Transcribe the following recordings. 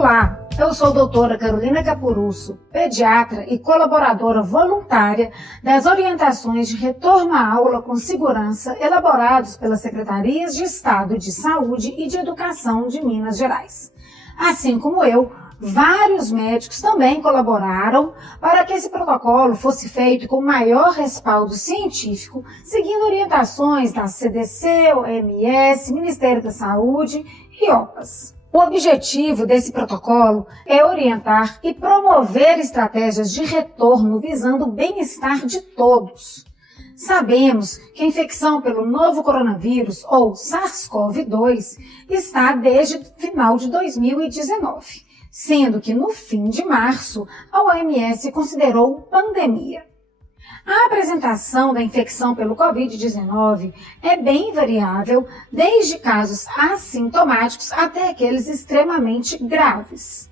Olá, eu sou a doutora Carolina Capurusso, pediatra e colaboradora voluntária das orientações de retorno à aula com segurança elaborados pelas Secretarias de Estado de Saúde e de Educação de Minas Gerais. Assim como eu, vários médicos também colaboraram para que esse protocolo fosse feito com maior respaldo científico, seguindo orientações da CDC, OMS, Ministério da Saúde e OPAS. O objetivo desse protocolo é orientar e promover estratégias de retorno visando o bem-estar de todos. Sabemos que a infecção pelo novo coronavírus, ou SARS-CoV-2, está desde o final de 2019, sendo que no fim de março a OMS considerou pandemia. A apresentação da infecção pelo Covid-19 é bem variável, desde casos assintomáticos até aqueles extremamente graves.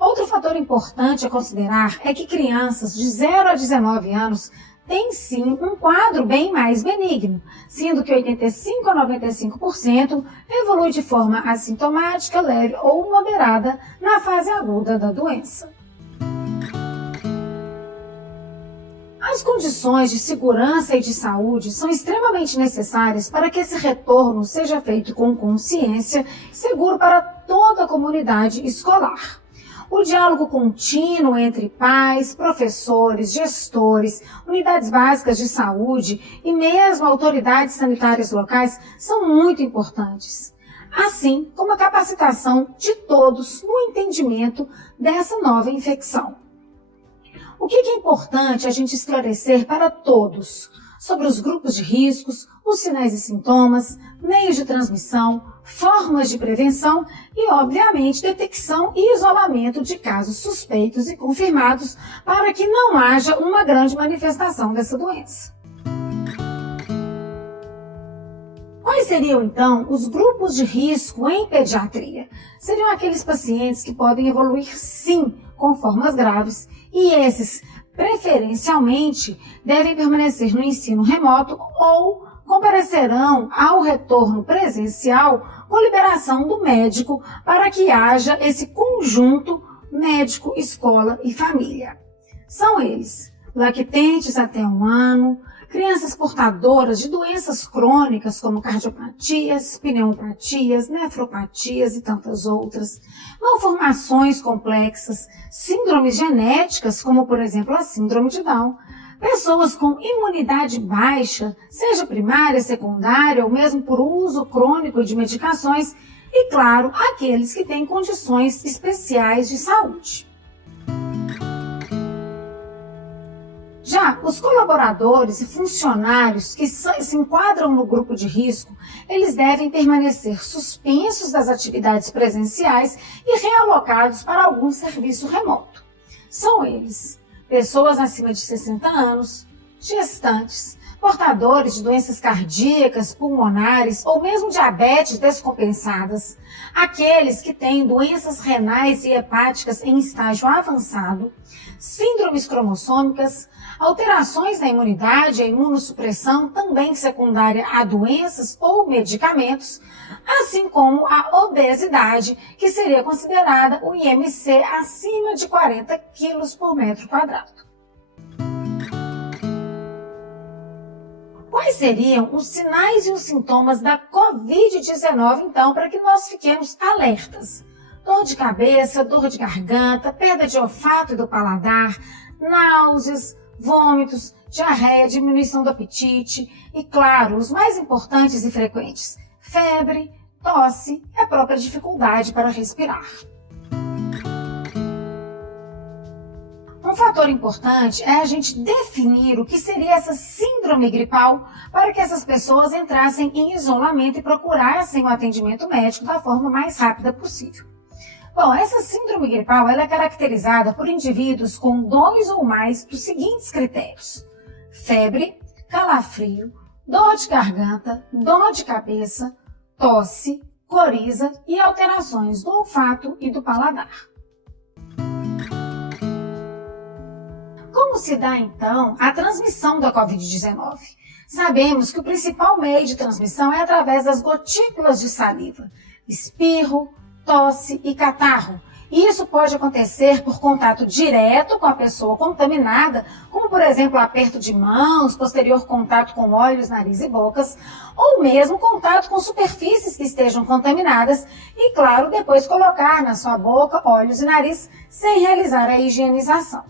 Outro fator importante a considerar é que crianças de 0 a 19 anos têm sim um quadro bem mais benigno, sendo que 85 a 95% evolui de forma assintomática, leve ou moderada na fase aguda da doença. As condições de segurança e de saúde são extremamente necessárias para que esse retorno seja feito com consciência e seguro para toda a comunidade escolar. O diálogo contínuo entre pais, professores, gestores, unidades básicas de saúde e mesmo autoridades sanitárias locais são muito importantes, assim como a capacitação de todos no entendimento dessa nova infecção. O que é importante a gente esclarecer para todos sobre os grupos de riscos, os sinais e sintomas, meios de transmissão, formas de prevenção e, obviamente, detecção e isolamento de casos suspeitos e confirmados para que não haja uma grande manifestação dessa doença. Quais seriam, então, os grupos de risco em pediatria? Seriam aqueles pacientes que podem evoluir, sim, com formas graves, e esses, preferencialmente, devem permanecer no ensino remoto ou comparecerão ao retorno presencial com liberação do médico para que haja esse conjunto médico, escola e família. São eles: lactentes até 1 ano, crianças portadoras de doenças crônicas como cardiopatias, pneumopatias, nefropatias e tantas outras, malformações complexas, síndromes genéticas como, por exemplo, a síndrome de Down, pessoas com imunidade baixa, seja primária, secundária ou mesmo por uso crônico de medicações e, claro, aqueles que têm condições especiais de saúde. Já os colaboradores e funcionários que se enquadram no grupo de risco, eles devem permanecer suspensos das atividades presenciais e realocados para algum serviço remoto. São eles: pessoas acima de 60 anos, gestantes, portadores de doenças cardíacas, pulmonares ou mesmo diabetes descompensadas, aqueles que têm doenças renais e hepáticas em estágio avançado, síndromes cromossômicas, alterações na imunidade e imunossupressão também secundária a doenças ou medicamentos, assim como a obesidade, que seria considerada o IMC acima de 40 kg por metro quadrado. Quais seriam os sinais e os sintomas da Covid-19, então, para que nós fiquemos alertas? Dor de cabeça, dor de garganta, perda de olfato e do paladar, náuseas, vômitos, diarreia, diminuição do apetite e, claro, os mais importantes e frequentes: febre, tosse e a própria dificuldade para respirar. Um fator importante é a gente definir o que seria essa síndrome gripal para que essas pessoas entrassem em isolamento e procurassem o atendimento médico da forma mais rápida possível. Bom, essa síndrome gripal ela é caracterizada por indivíduos com 2 ou mais dos seguintes critérios: febre, calafrio, dor de garganta, dor de cabeça, tosse, coriza e alterações do olfato e do paladar. Como se dá, então, a transmissão da Covid-19? Sabemos que o principal meio de transmissão é através das gotículas de saliva, espirro, tosse e catarro, E isso pode acontecer por contato direto com a pessoa contaminada, como por exemplo aperto de mãos, posterior contato com olhos, nariz e bocas, ou mesmo contato com superfícies que estejam contaminadas e, claro, depois colocar na sua boca, olhos e nariz sem realizar a higienização.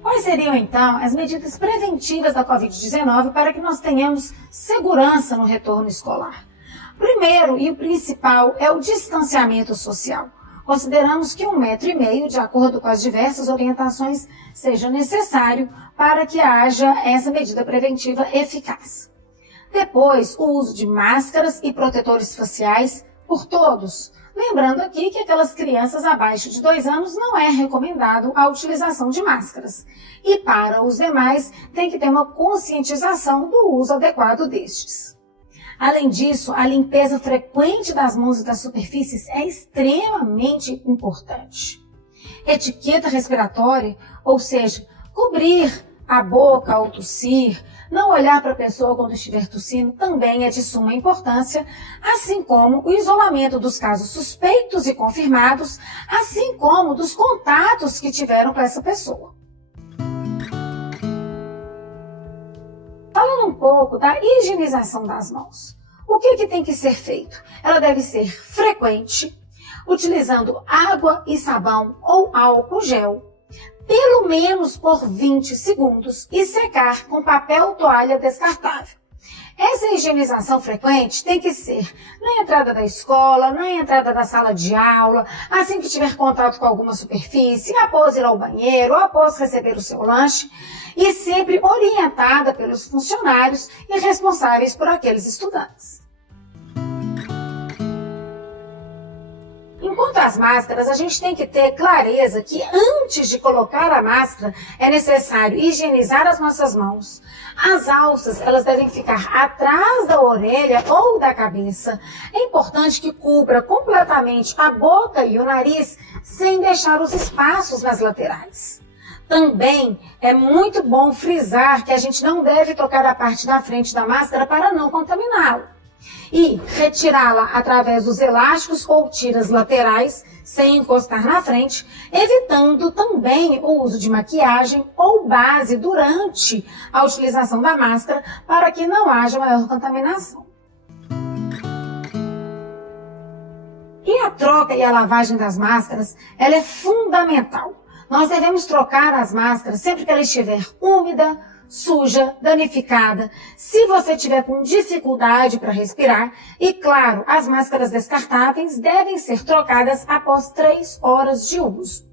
Quais seriam, então, as medidas preventivas da Covid-19 para que nós tenhamos segurança no retorno escolar? Primeiro e o principal é o distanciamento social. Consideramos que 1,5 metro, de acordo com as diversas orientações, seja necessário para que haja essa medida preventiva eficaz. Depois, o uso de máscaras e protetores faciais por todos. Lembrando aqui que aquelas crianças abaixo de 2 anos não é recomendado a utilização de máscaras. E para os demais, tem que ter uma conscientização do uso adequado destes. Além disso, a limpeza frequente das mãos e das superfícies é extremamente importante. Etiqueta respiratória, ou seja, cobrir a boca ao tossir, não olhar para a pessoa quando estiver tossindo também é de suma importância, assim como o isolamento dos casos suspeitos e confirmados, assim como dos contatos que tiveram com essa pessoa. Falando um pouco da higienização das mãos. O que tem que ser feito? Ela deve ser frequente, utilizando água e sabão ou álcool gel, pelo menos por 20 segundos e secar com papel toalha descartável. Essa higienização frequente tem que ser na entrada da escola, na entrada da sala de aula, assim que tiver contato com alguma superfície, após ir ao banheiro, após receber o seu lanche, e sempre orientada pelos funcionários e responsáveis por aqueles estudantes. Quanto às máscaras, a gente tem que ter clareza que antes de colocar a máscara é necessário higienizar as nossas mãos. As alças, elas devem ficar atrás da orelha ou da cabeça. É importante que cubra completamente a boca e o nariz, sem deixar os espaços nas laterais. Também é muito bom frisar que a gente não deve tocar a parte da frente da máscara para não contaminá-la. E retirá-la através dos elásticos ou tiras laterais, sem encostar na frente, evitando também o uso de maquiagem ou base durante a utilização da máscara para que não haja maior contaminação. E a troca e a lavagem das máscaras, ela é fundamental. Nós devemos trocar as máscaras sempre que ela estiver úmida, suja, danificada, se você tiver com dificuldade para respirar, e claro, as máscaras descartáveis devem ser trocadas após 3 horas de uso.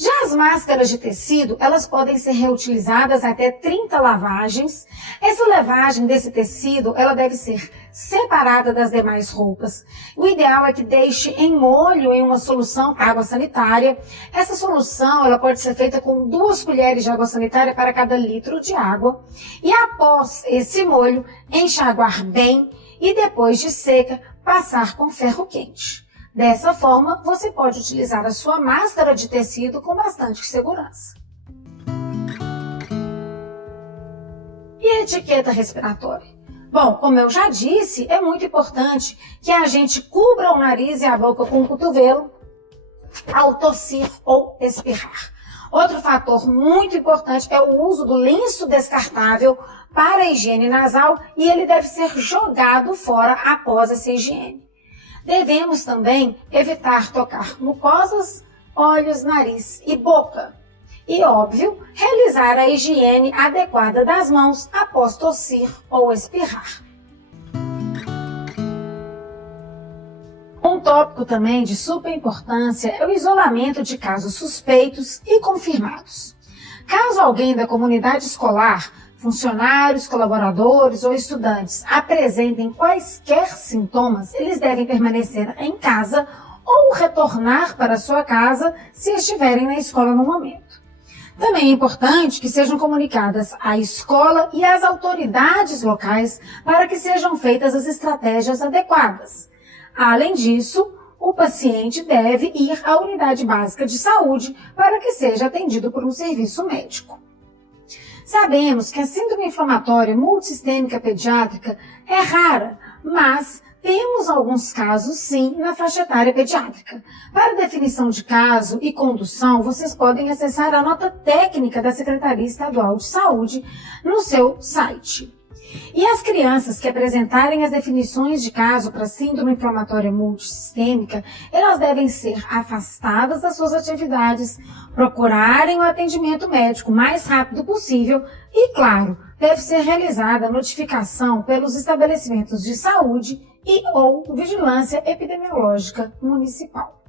Já as máscaras de tecido, elas podem ser reutilizadas até 30 lavagens. Essa lavagem desse tecido, ela deve ser separada das demais roupas. O ideal é que deixe em molho em uma solução água sanitária. Essa solução, ela pode ser feita com 2 colheres de água sanitária para cada litro de água. E após esse molho, enxaguar bem e depois de seca, passar com ferro quente. Dessa forma, você pode utilizar a sua máscara de tecido com bastante segurança. E a etiqueta respiratória? Bom, como eu já disse, é muito importante que a gente cubra o nariz e a boca com o cotovelo ao tossir ou espirrar. Outro fator muito importante é o uso do lenço descartável para a higiene nasal e ele deve ser jogado fora após essa higiene. Devemos também evitar tocar mucosas, olhos, nariz e boca. E, óbvio, realizar a higiene adequada das mãos após tossir ou espirrar. Um tópico também de super importância é o isolamento de casos suspeitos e confirmados. Caso alguém da comunidade escolar, funcionários, colaboradores ou estudantes apresentem quaisquer sintomas, eles devem permanecer em casa ou retornar para sua casa se estiverem na escola no momento. Também é importante que sejam comunicadas à escola e às autoridades locais para que sejam feitas as estratégias adequadas. Além disso, o paciente deve ir à unidade básica de saúde para que seja atendido por um serviço médico. Sabemos que a síndrome inflamatória multissistêmica pediátrica é rara, mas temos alguns casos, sim, na faixa etária pediátrica. Para definição de caso e condução, vocês podem acessar a nota técnica da Secretaria Estadual de Saúde no seu site. E as crianças que apresentarem as definições de caso para síndrome inflamatória multissistêmica, elas devem ser afastadas das suas atividades, procurarem o atendimento médico o mais rápido possível e, claro, deve ser realizada a notificação pelos estabelecimentos de saúde e ou vigilância epidemiológica municipal.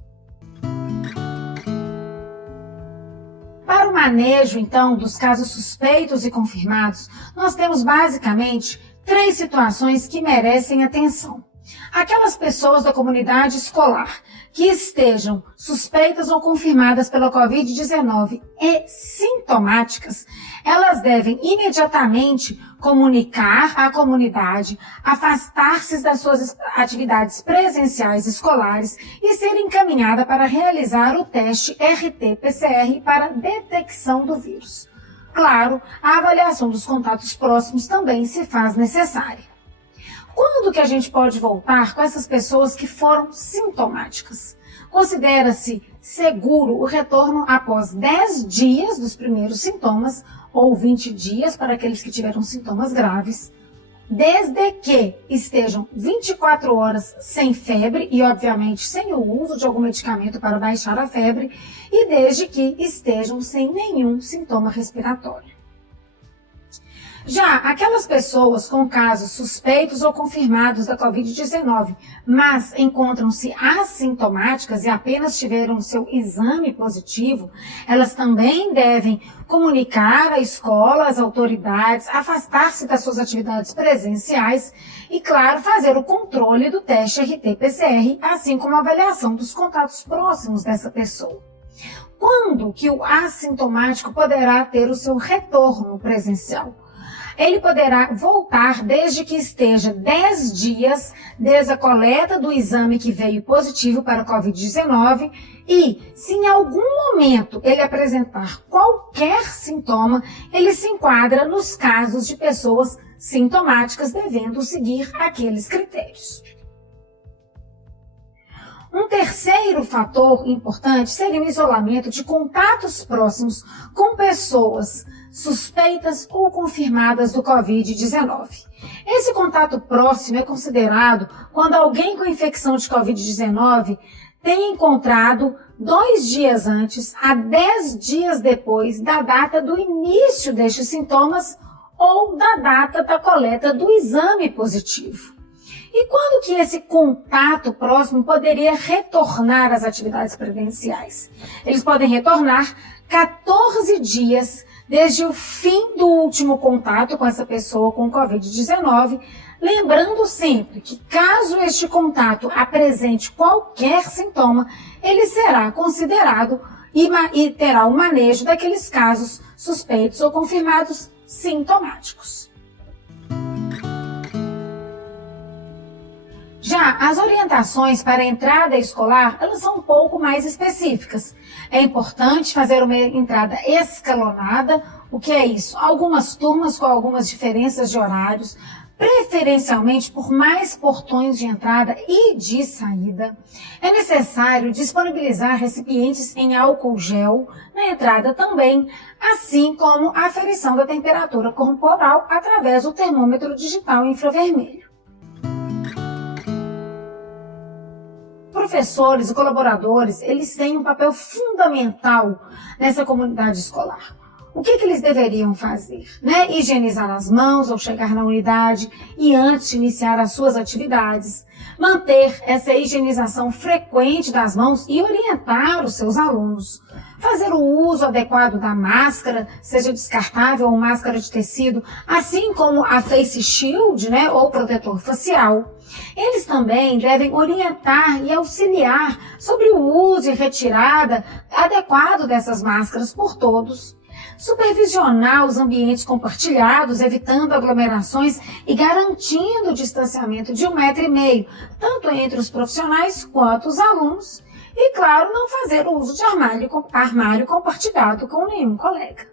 Para o manejo, então, dos casos suspeitos e confirmados, nós temos basicamente 3 situações que merecem atenção. Aquelas pessoas da comunidade escolar que estejam suspeitas ou confirmadas pela Covid-19 e sintomáticas, elas devem imediatamente comunicar à comunidade, afastar-se das suas atividades presenciais escolares e ser encaminhada para realizar o teste RT-PCR para detecção do vírus. Claro, a avaliação dos contatos próximos também se faz necessária. Quando que a gente pode voltar com essas pessoas que foram sintomáticas? Considera-se seguro o retorno após 10 dias dos primeiros sintomas ou 20 dias para aqueles que tiveram sintomas graves, desde que estejam 24 horas sem febre e, obviamente, sem o uso de algum medicamento para baixar a febre e desde que estejam sem nenhum sintoma respiratório. Já aquelas pessoas com casos suspeitos ou confirmados da Covid-19, mas encontram-se assintomáticas e apenas tiveram seu exame positivo, elas também devem comunicar à escola, às autoridades, afastar-se das suas atividades presenciais e, claro, fazer o controle do teste RT-PCR, assim como a avaliação dos contatos próximos dessa pessoa. Quando que o assintomático poderá ter o seu retorno presencial? Ele poderá voltar desde que esteja 10 dias desde a coleta do exame que veio positivo para a Covid-19 e, se em algum momento ele apresentar qualquer sintoma, ele se enquadra nos casos de pessoas sintomáticas devendo seguir aqueles critérios. Um terceiro fator importante seria o isolamento de contatos próximos com pessoas suspeitas ou confirmadas do Covid-19. Esse contato próximo é considerado quando alguém com infecção de Covid-19 tem encontrado 2 dias antes a 10 dias depois da data do início destes sintomas ou da data da coleta do exame positivo. E quando que esse contato próximo poderia retornar às atividades presenciais? Eles podem retornar 14 dias desde o fim do último contato com essa pessoa com Covid-19, lembrando sempre que caso este contato apresente qualquer sintoma, ele será considerado e terá o manejo daqueles casos suspeitos ou confirmados sintomáticos. Já as orientações para a entrada escolar, elas são um pouco mais específicas. É importante fazer uma entrada escalonada. O que é isso? Algumas turmas com algumas diferenças de horários, preferencialmente por mais portões de entrada e de saída. É necessário disponibilizar recipientes em álcool gel na entrada também, assim como a aferição da temperatura corporal através do termômetro digital infravermelho. Professores e colaboradores, eles têm um papel fundamental nessa comunidade escolar. O que eles deveriam fazer? Higienizar as mãos ao chegar na unidade e antes de iniciar as suas atividades. Manter essa higienização frequente das mãos e orientar os seus alunos. Fazer o uso adequado da máscara, seja descartável ou máscara de tecido, assim como a face shield, ou protetor facial. Eles também devem orientar e auxiliar sobre o uso e retirada adequado dessas máscaras por todos. Supervisionar os ambientes compartilhados, evitando aglomerações e garantindo o distanciamento de 1,5 m, tanto entre os profissionais quanto os alunos. E, claro, não fazer o uso de armário compartilhado com nenhum colega.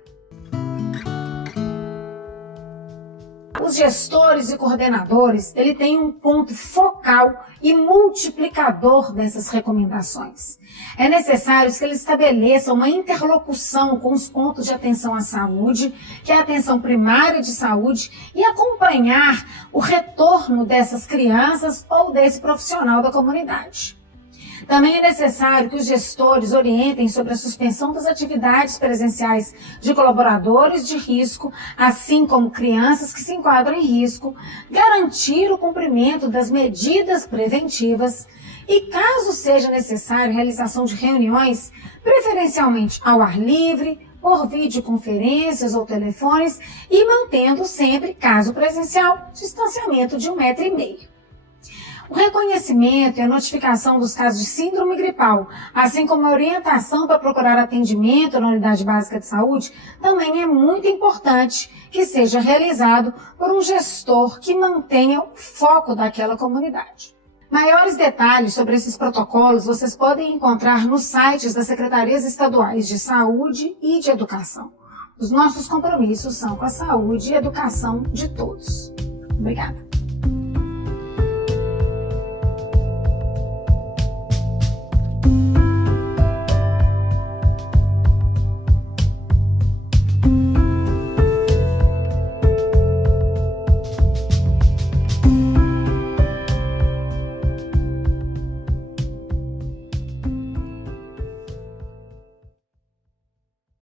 Os gestores e coordenadores, ele tem um ponto focal e multiplicador dessas recomendações. É necessário que eles estabeleçam uma interlocução com os pontos de atenção à saúde, que é a atenção primária de saúde, e acompanhar o retorno dessas crianças ou desse profissional da comunidade. Também é necessário que os gestores orientem sobre a suspensão das atividades presenciais de colaboradores de risco, assim como crianças que se enquadram em risco, garantir o cumprimento das medidas preventivas e, caso seja necessário, realização de reuniões, preferencialmente ao ar livre, por videoconferências ou telefones e mantendo sempre, caso presencial, distanciamento de 1,5 m. O reconhecimento e a notificação dos casos de síndrome gripal, assim como a orientação para procurar atendimento na unidade básica de saúde, também é muito importante que seja realizado por um gestor que mantenha o foco daquela comunidade. Maiores detalhes sobre esses protocolos vocês podem encontrar nos sites das Secretarias Estaduais de Saúde e de Educação. Os nossos compromissos são com a saúde e educação de todos. Obrigada.